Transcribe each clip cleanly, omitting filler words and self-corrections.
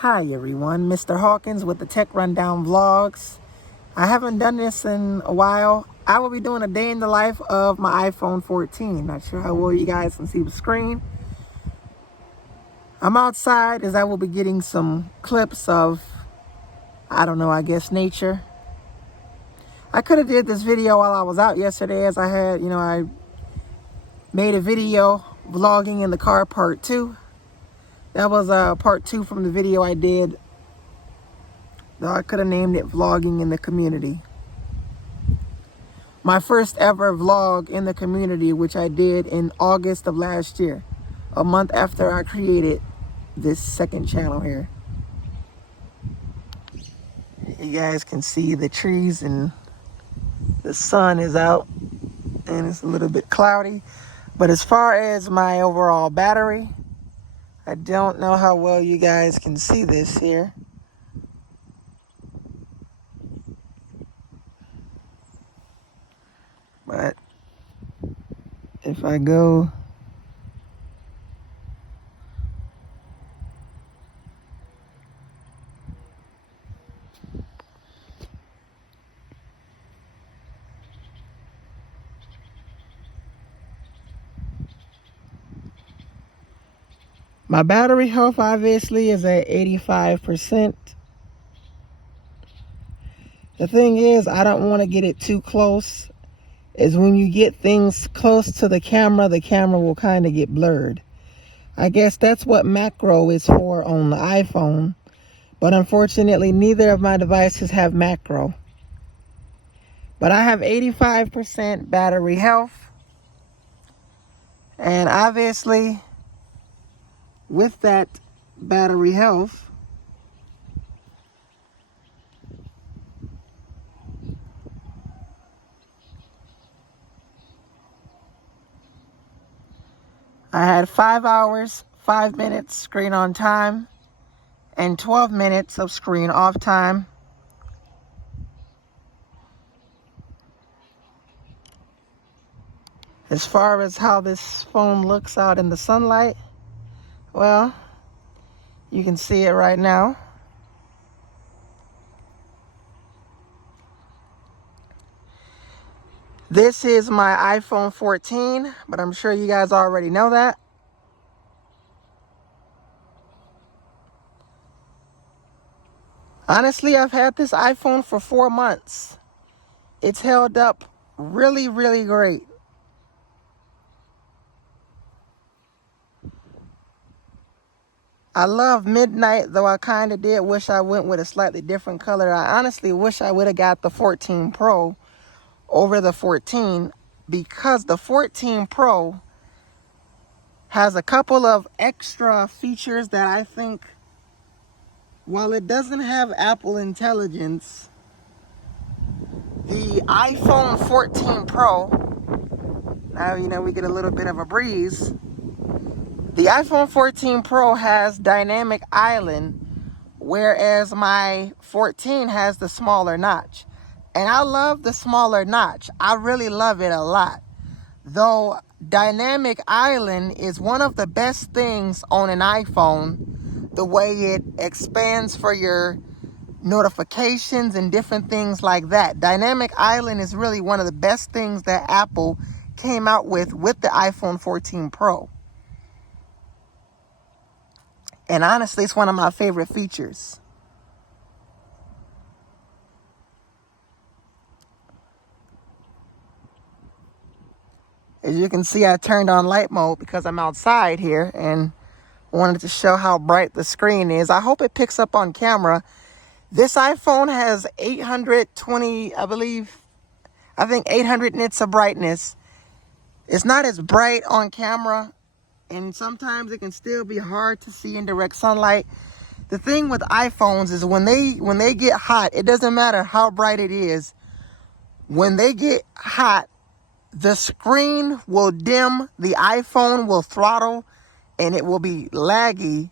Hi everyone, Mr. Hawkins with the Tech Rundown Vlogs. I haven't done this in a while. I will be doing a day in the life of my iPhone 14. Not sure how well you guys can see the screen. I'm outside as I will be getting some clips of, I don't know, I guess nature. I could have did this video while I was out yesterday as I had, I made a video vlogging in the car part 2. That was part 2 from the video I did. Though I could have named it Vlogging in the Community. My first ever vlog in the community, which I did in August of last year. A month after I created this second channel here. You guys can see the trees and the sun is out. And it's a little bit cloudy. But as far as my overall battery, I don't know how well you guys can see this here. But if I go my battery health obviously is at 85%. The thing is, I don't want to get it too close. Is when you get things close to the camera will kind of get blurred. I guess that's what macro is for on the iPhone. But unfortunately, neither of my devices have macro. But I have 85% battery health. And obviously, with that battery health, I had 5 hours, 5 minutes screen on time, and 12 minutes of screen off time. As far as how this phone looks out in the sunlight, well, you can see it right now. This is my iPhone 14, but I'm sure you guys already know that. Honestly, I've had this iPhone for 4 months. It's held up really, really great. I love midnight, though I kind of did wish I went with a slightly different color. I honestly wish I would have got the 14 Pro over the 14, because the 14 Pro has a couple of extra features that I think, while it doesn't have Apple Intelligence, the iPhone 14 Pro, now we get a little bit of a breeze. The iPhone 14 Pro has dynamic island, whereas my 14 has the smaller notch. And I love the smaller notch. I really love it a lot. Though dynamic island is one of the best things on an iPhone, the way it expands for your notifications and different things like that. Dynamic island is really one of the best things that Apple came out with the iPhone 14 Pro. And honestly, it's one of my favorite features. As you can see, I turned on light mode because I'm outside here and wanted to show how bright the screen is. I hope it picks up on camera. This iPhone has 820, I think 800 nits of brightness. It's not as bright on camera, and sometimes it can still be hard to see in direct sunlight. The thing with iPhones is when they get hot, it doesn't matter how bright it is. When they get hot, the screen will dim, the iPhone will throttle, and it will be laggy,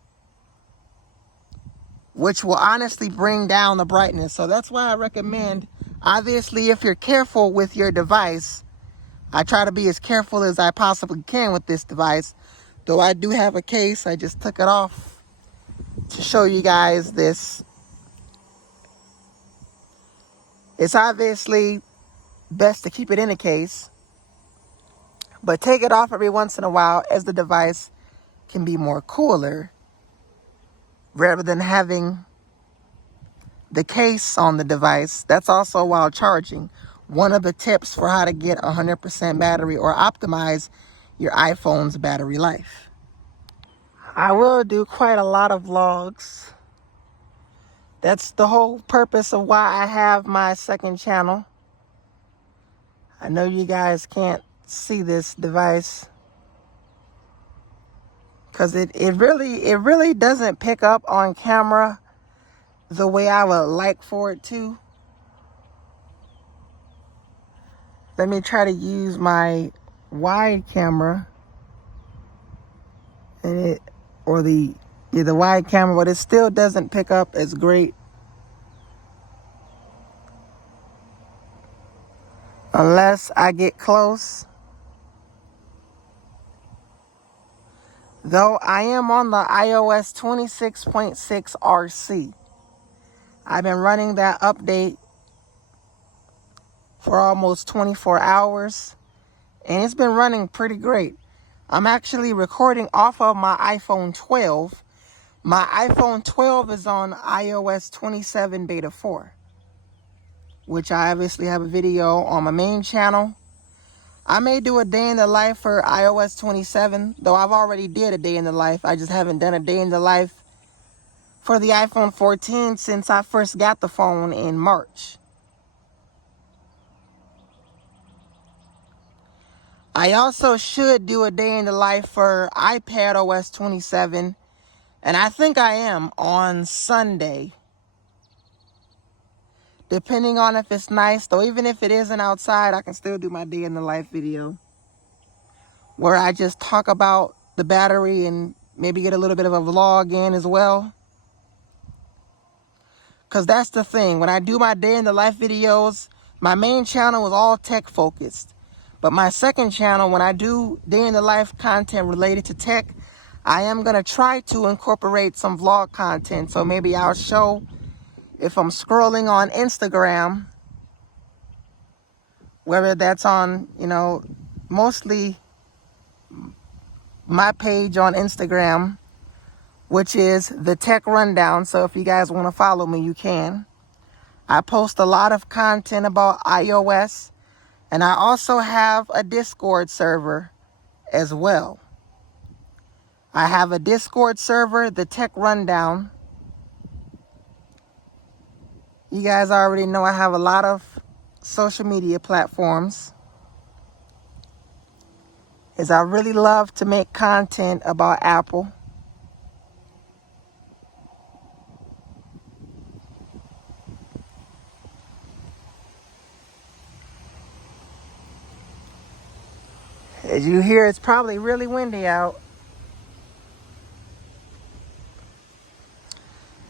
which will honestly bring down the brightness. So that's why I recommend, obviously, if you're careful with your device, I try to be as careful as I possibly can with this device. Though I do have a case, I just took it off to show you guys this. It's obviously best to keep it in a case, but take it off every once in a while as the device can be more cooler rather than having the case on the device. That's also while charging. One of the tips for how to get 100% battery or optimize your iPhone's battery life. I will do quite a lot of vlogs. That's the whole purpose of why I have my second channel. I know you guys can't see this device because it really doesn't pick up on camera the way I would like for it to. Let me try to use my wide camera and the wide camera, but it still doesn't pick up as great unless I get close. Though I am on the iOS 26.6 RC. I've been running that update for almost 24 hours, and it's been running pretty great. I'm actually recording off of my iPhone 12. My iPhone 12 is on iOS 27 beta 4, which I obviously have a video on my main channel. I may do a day in the life for iOS 27, though I've already did a day in the life. I just haven't done a day in the life for the iPhone 14 since I first got the phone in March. I also should do a day in the life for iPad OS 27, and I think I am on Sunday. Depending on if it's nice, though even if it isn't outside, I can still do my day in the life video where I just talk about the battery and maybe get a little bit of a vlog in as well. Because that's the thing. When I do my day in the life videos, my main channel is all tech focused. But my second channel, when I do day in the life content related to tech, I am going to try to incorporate some vlog content. So maybe I'll show if I'm scrolling on Instagram, whether that's on, mostly my page on Instagram, which is the Tech Rundown. So if you guys want to follow me, you can. I post a lot of content about iOS, and I also have a Discord server as well. I have a Discord server, the Tech Rundown. You guys already know I have a lot of social media platforms, as I really love to make content about Apple. As you hear, it's probably really windy out.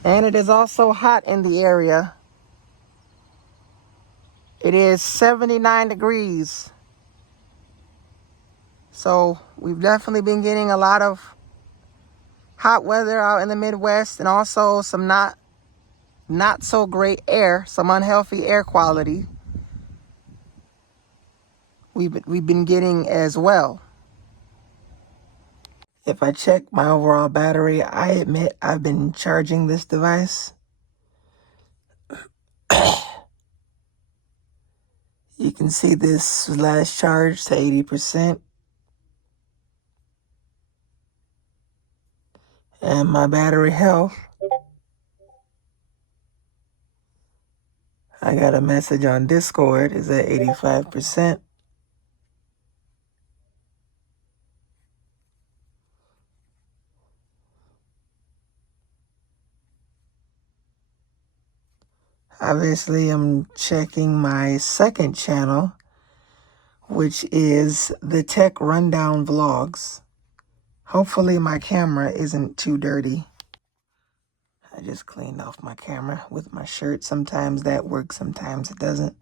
And it is also hot in the area. It is 79 degrees. So we've definitely been getting a lot of hot weather out in the Midwest, and also some not so great air, some unhealthy air quality we've been getting as well. If I check my overall battery, I admit I've been charging this device. You can see this was last charged to 80%. And my battery health, I got a message on Discord, is at 85%. Obviously, I'm checking my second channel, which is the Tech Rundown Vlogs. Hopefully my camera isn't too dirty. I just cleaned off my camera with my shirt. Sometimes that works, sometimes it doesn't.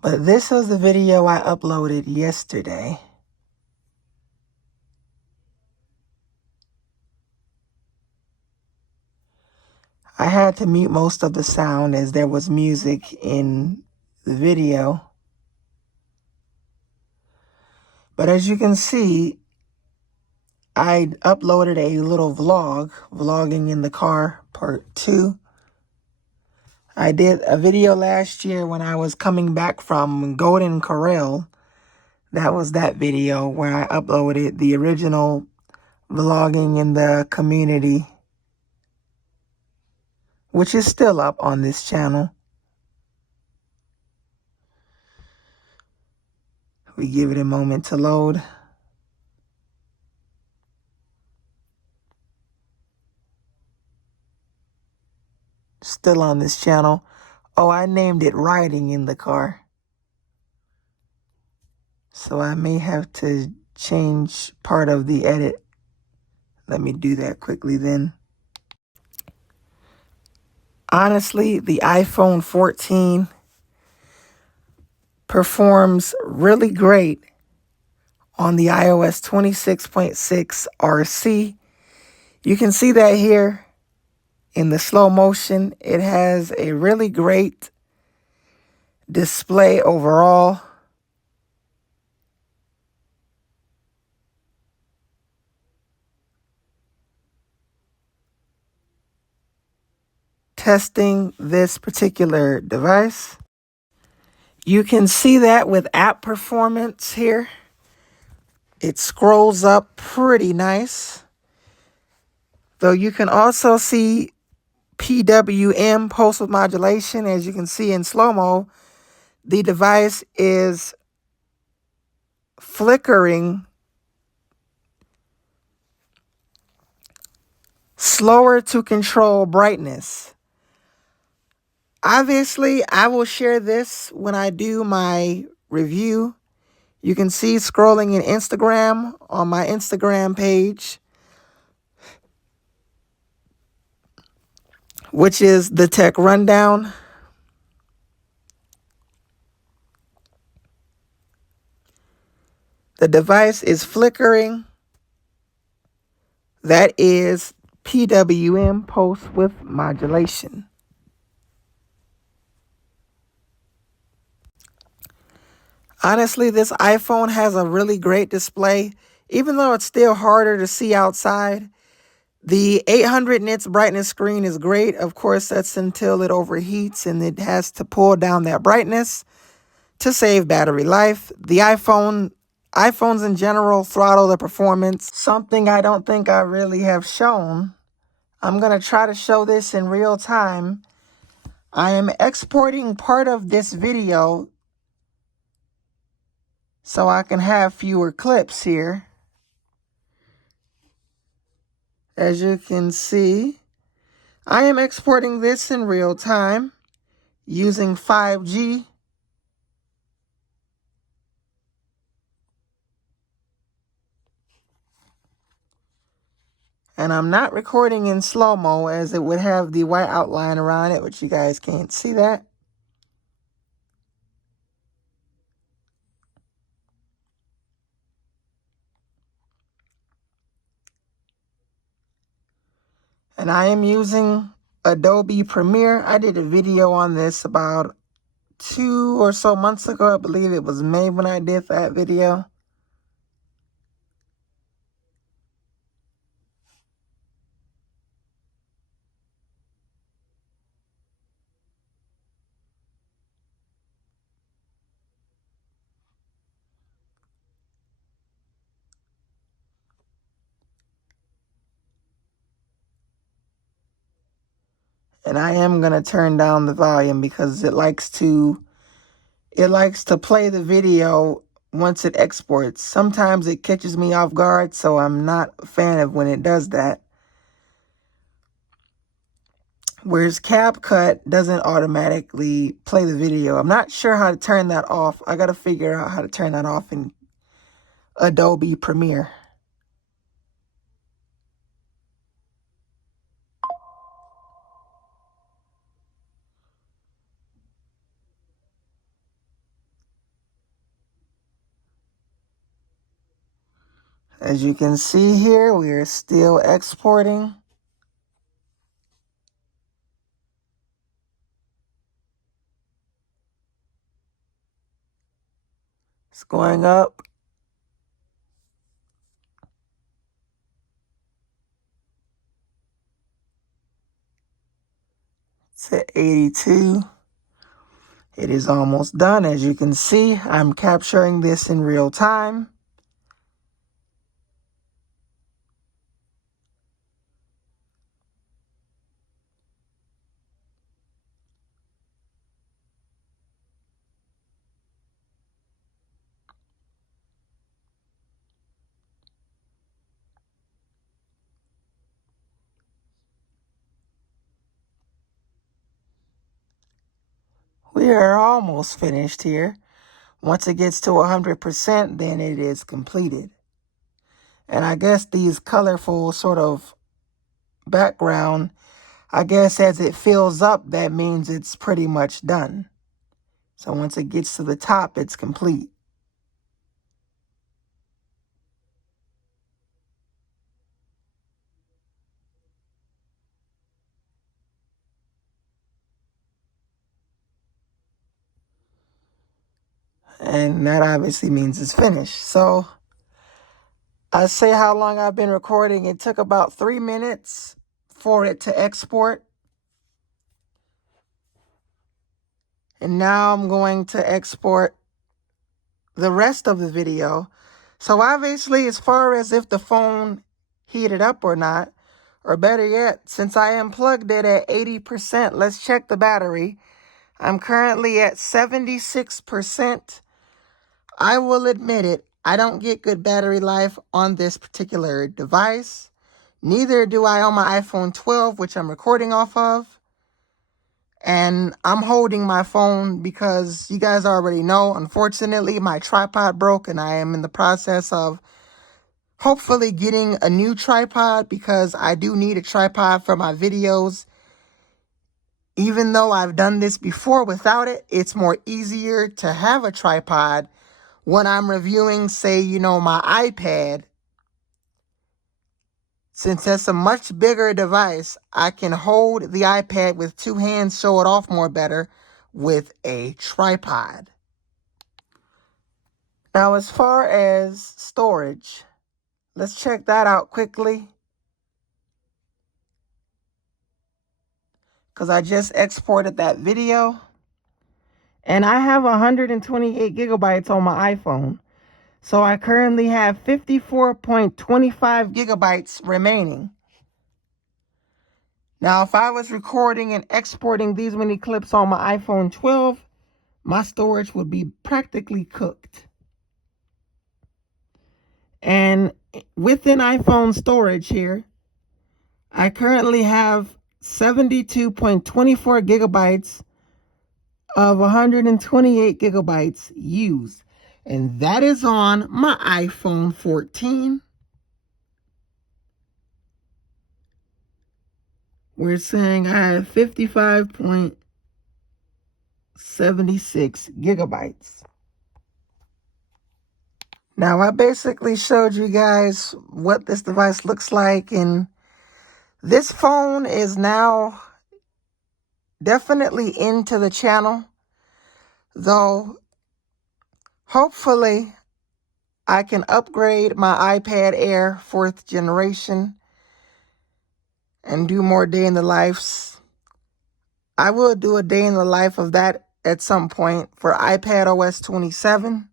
But this was the video I uploaded yesterday. I had to mute most of the sound as there was music in the video. But as you can see, I uploaded a little vlog, vlogging in the car, part 2. I did a video last year when I was coming back from Golden Corral. That was that video where I uploaded the original vlogging in the community, which is still up on this channel. We give it a moment to load. Still on this channel. Oh, I named it Riding in the Car. So I may have to change part of the edit. Let me do that quickly then. Honestly, the iPhone 14 performs really great on the iOS 26.6 RC. You can see that here in the slow motion. It has a really great display overall. Testing this particular device. You can see that with app performance here. It scrolls up pretty nice. Though you can also see PWM, pulse width modulation. As you can see in slow-mo, the device is flickering slower to control brightness. Obviously, I will share this when I do my review. You can see scrolling in Instagram on my Instagram page, which is the Tech Rundown. The device is flickering. That is PWM, pulse width modulation. Honestly, this iPhone has a really great display. Even though it's still harder to see outside, the 800 nits brightness screen is great. Of course, that's until it overheats and it has to pull down that brightness to save battery life. The iPhones in general throttle the performance, something I don't think I really have shown. I'm going to try to show this in real time. I am exporting part of this video so I can have fewer clips here. As you can see, I am exporting this in real time using 5G. And I'm not recording in slow-mo as it would have the white outline around it, which you guys can't see that. And I am using Adobe Premiere. I did a video on this about 2 or so months ago. I believe it was May when I did that video. And I am going to turn down the volume because it likes to play the video once it exports. Sometimes it catches me off guard, so I'm not a fan of when it does that. Whereas CapCut doesn't automatically play the video. I'm not sure how to turn that off. I got to figure out how to turn that off in Adobe Premiere. As you can see here, we are still exporting. going up to 82. It is almost done. As you can see, I'm capturing this in real time. We are almost finished here. Once it gets to 100%, then it is completed. And I guess these colorful sort of background, I guess as it fills up, that means it's pretty much done. So once it gets to the top, it's complete. And that obviously means it's finished. So I say how long I've been recording. It took about 3 minutes for it to export. And now I'm going to export the rest of the video. So obviously, as far as if the phone heated up or not, or better yet, since I unplugged it at 80%, let's check the battery. I'm currently at 76%. I will admit it, I don't get good battery life on this particular device. Neither do I on my iPhone 12, which I'm recording off of. And I'm holding my phone because you guys already know, unfortunately, my tripod broke and I am in the process of hopefully getting a new tripod because I do need a tripod for my videos. Even though I've done this before without it, it's more easier to have a tripod when I'm reviewing, say, my iPad. Since that's a much bigger device, I can hold the iPad with two hands, show it off more better with a tripod. Now, as far as storage, let's check that out quickly. Because I just exported that video. And I have 128 gigabytes on my iPhone. So I currently have 54.25 gigabytes remaining. Now, if I was recording and exporting these many clips on my iPhone 12, my storage would be practically cooked. And within iPhone storage here, I currently have 72.24 gigabytes of 128 gigabytes used. And that is on my iPhone 14. We're saying I have 55.76 gigabytes. Now, I basically showed you guys what this device looks like, and this phone is now definitely into the channel, though hopefully I can upgrade my iPad Air 4th generation and do more day in the lives. I will do a day in the life of that at some point for iPad OS 27.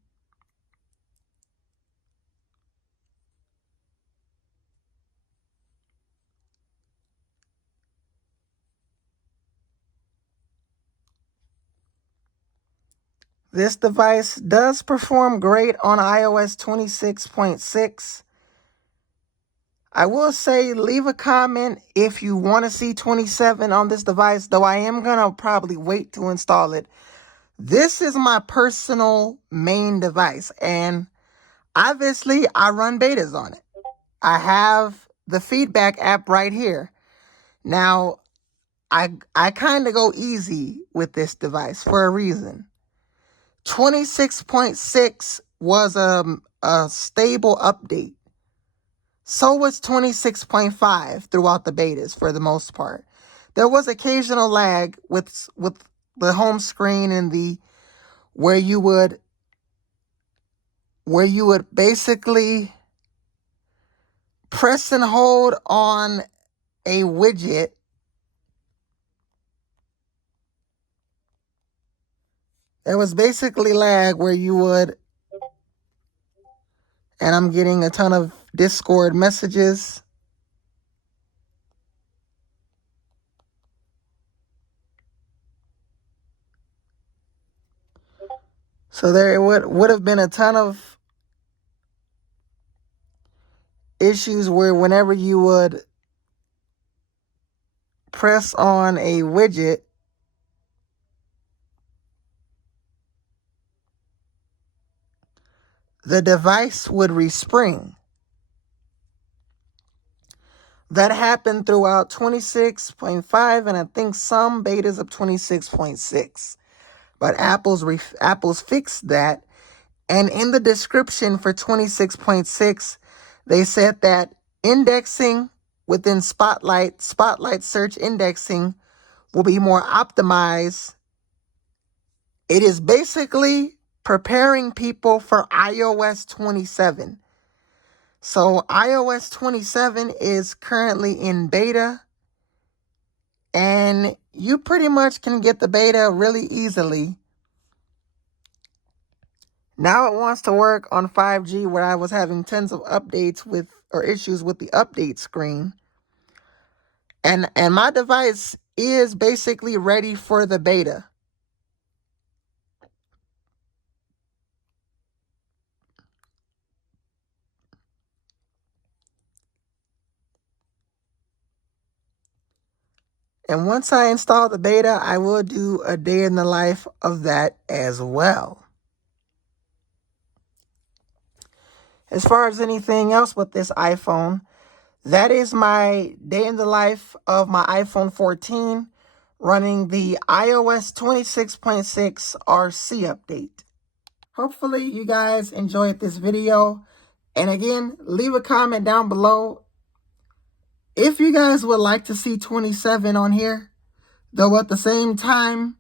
This device does perform great on iOS 26.6. I will say leave a comment if you want to see 27 on this device, though I am going to probably wait to install it. This is my personal main device, and obviously I run betas on it. I have the feedback app right here. Now, I kind of go easy with this device for a reason. 26.6 was a stable update. So was 26.5 throughout the betas for the most part. There was occasional lag with the home screen and the where you would where you would basically press and hold on a widget. There was basically lag where you would, and I'm getting a ton of Discord messages. So there would have been a ton of issues where whenever you would press on a widget, the device would respring. That happened throughout 26.5 and I think some betas of 26.6. But Apple's fixed that. And in the description for 26.6, they said that indexing within Spotlight search indexing will be more optimized. It is basically preparing people for iOS 27. So iOS 27 is currently in beta, and you pretty much can get the beta really easily. Now it wants to work on 5G, where I was having tons of updates with or issues with the update screen. And my device is basically ready for the beta. And once I install the beta, I will do a day in the life of that as well. As far as anything else with this iPhone, that is my day in the life of my iPhone 14 running the iOS 26.6 RC update. Hopefully you guys enjoyed this video. And again, leave a comment down below if you guys would like to see 27 on here. Though at the same time,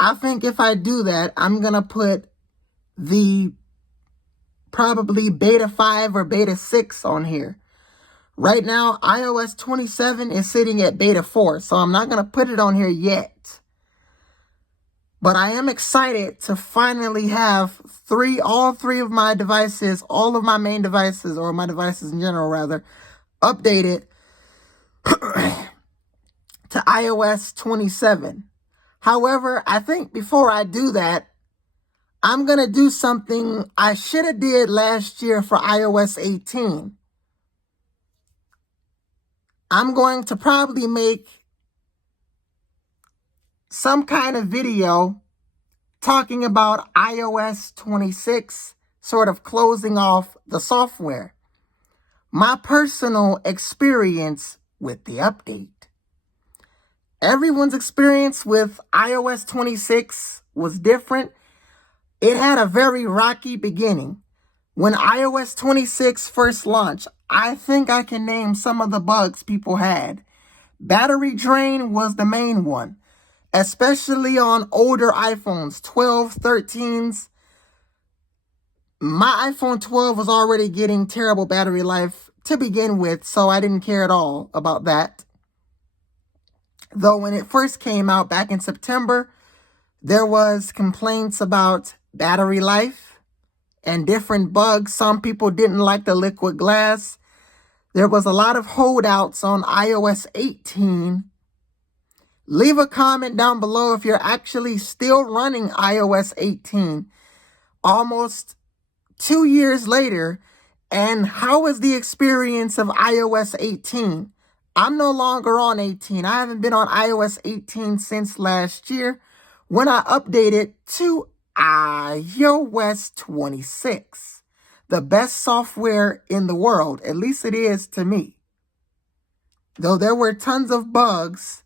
I think if I do that, I'm going to put the probably beta 5 or beta 6 on here. Right now, iOS 27 is sitting at beta 4, so I'm not going to put it on here yet. But I am excited to finally have all three of my devices, all of my main devices, or my devices in general rather, updated to iOS 27. However, I think before I do that, I'm going to do something I should have did last year for iOS 18. I'm going to probably make some kind of video talking about iOS 26, sort of closing off the software. My personal experience with the update. Everyone's experience with iOS 26 was different. It had a very rocky beginning. When iOS 26 first launched, I think I can name some of the bugs people had. Battery drain was the main one, especially on older iPhones, 12, 13s. My iPhone 12 was already getting terrible battery life to begin with, so I didn't care at all about that. Though when it first came out back in September, there was complaints about battery life and different bugs. Some people didn't like the liquid glass. There was a lot of holdouts on iOS 18. Leave a comment down below if you're actually still running iOS 18 almost 2 years later, and how is the experience of iOS 18? I'm no longer on 18. I haven't been on iOS 18 since last year when I updated to iOS 26. The best software in the world, at least it is to me. Though there were tons of bugs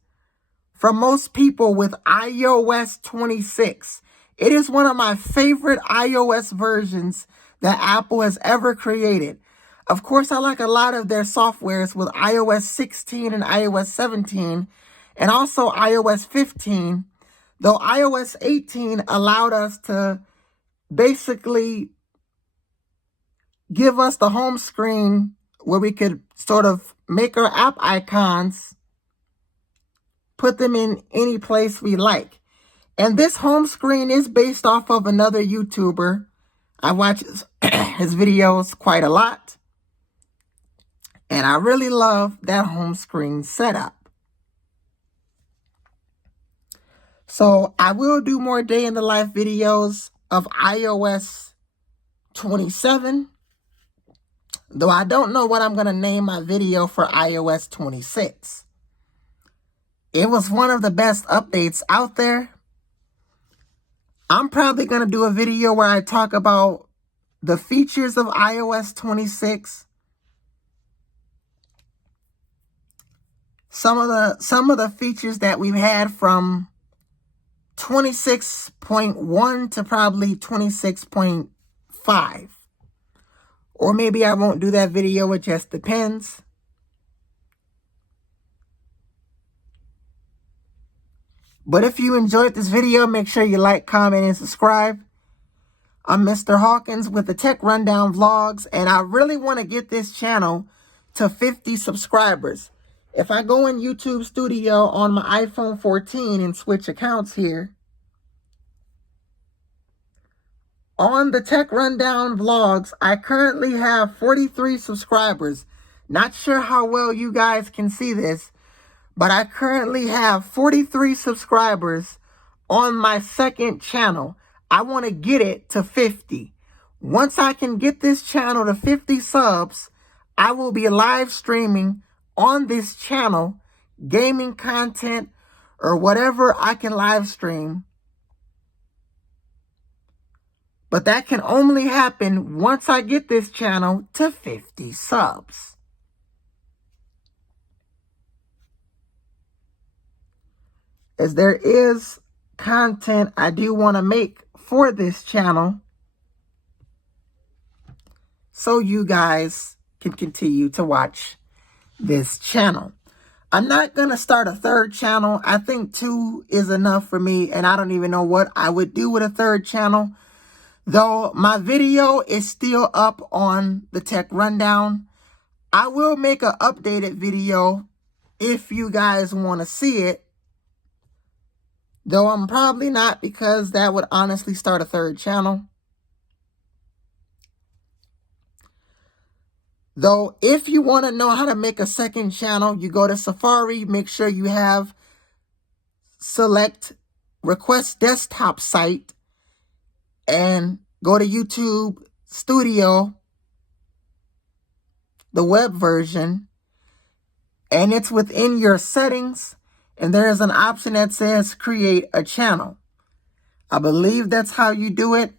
from most people with iOS 26. It is one of my favorite iOS versions that Apple has ever created. Of course, I like a lot of their softwares with iOS 16 and iOS 17, and also iOS 15, though iOS 18 allowed us to basically give us the home screen where we could sort of make our app icons, put them in any place we like. And this home screen is based off of another YouTuber. I watch his videos quite a lot. And I really love that home screen setup. So I will do more day in the life videos of iOS 27. Though I don't know what I'm going to name my video for iOS 26. It was one of the best updates out there. I'm probably going to do a video where I talk about the features of iOS 26. Some of the features that we've had from 26.1 to probably 26.5. Or maybe I won't do that video, it just depends. But if you enjoyed this video, make sure you like, comment, and subscribe. I'm Mr. Hawkins with the Tech Rundown Vlogs, and I really want to get this channel to 50 subscribers. If I go in YouTube Studio on my iPhone 14 and switch accounts here, on the Tech Rundown Vlogs, I currently have 43 subscribers. Not sure how well you guys can see this, but I currently have 43 subscribers on my second channel. I want to get it to 50. Once I can get this channel to 50 subs, I will be live streaming on this channel, gaming content or whatever I can live stream. But that can only happen once I get this channel to 50 subs. As there is content I do want to make for this channel, so you guys can continue to watch this channel. I'm not going to start a third channel. I think 2 is enough for me, and I don't even know what I would do with a third channel. Though my video is still up on the Tech Rundown, I will make an updated video if you guys want to see it. Though I'm probably not, because that would honestly start a third channel. Though if you want to know how to make a second channel, you go to Safari, make sure you have select request desktop site, and go to YouTube Studio, the web version, and it's within your settings, and there is an option that says create a channel. I believe that's how you do it.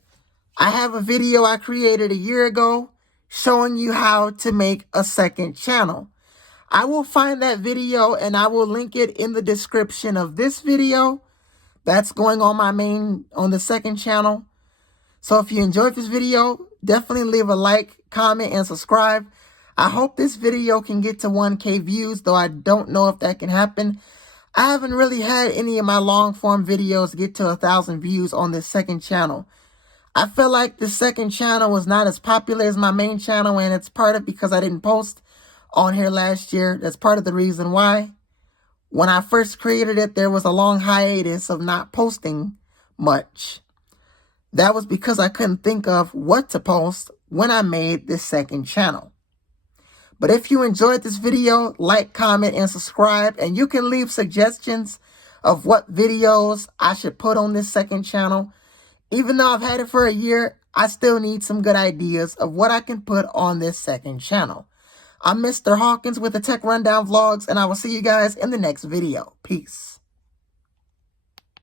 I have a video I created a year ago showing you how to make a second channel. I will find that video and I will link it in the description of this video. That's going on on the second channel. So if you enjoyed this video, definitely leave a like, comment, and subscribe. I hope this video can get to 1K views, though I don't know if that can happen. I haven't really had any of my long form videos get to 1,000 views on this second channel. I feel like the second channel was not as popular as my main channel, and it's part of because I didn't post on here last year. That's part of the reason why. When I first created it, there was a long hiatus of not posting much. That was because I couldn't think of what to post when I made this second channel. But if you enjoyed this video, like, comment, and subscribe. And you can leave suggestions of what videos I should put on this second channel. Even though I've had it for a year, I still need some good ideas of what I can put on this second channel. I'm Mr. Hawkins with the Tech Rundown Vlogs, and I will see you guys in the next video. Peace.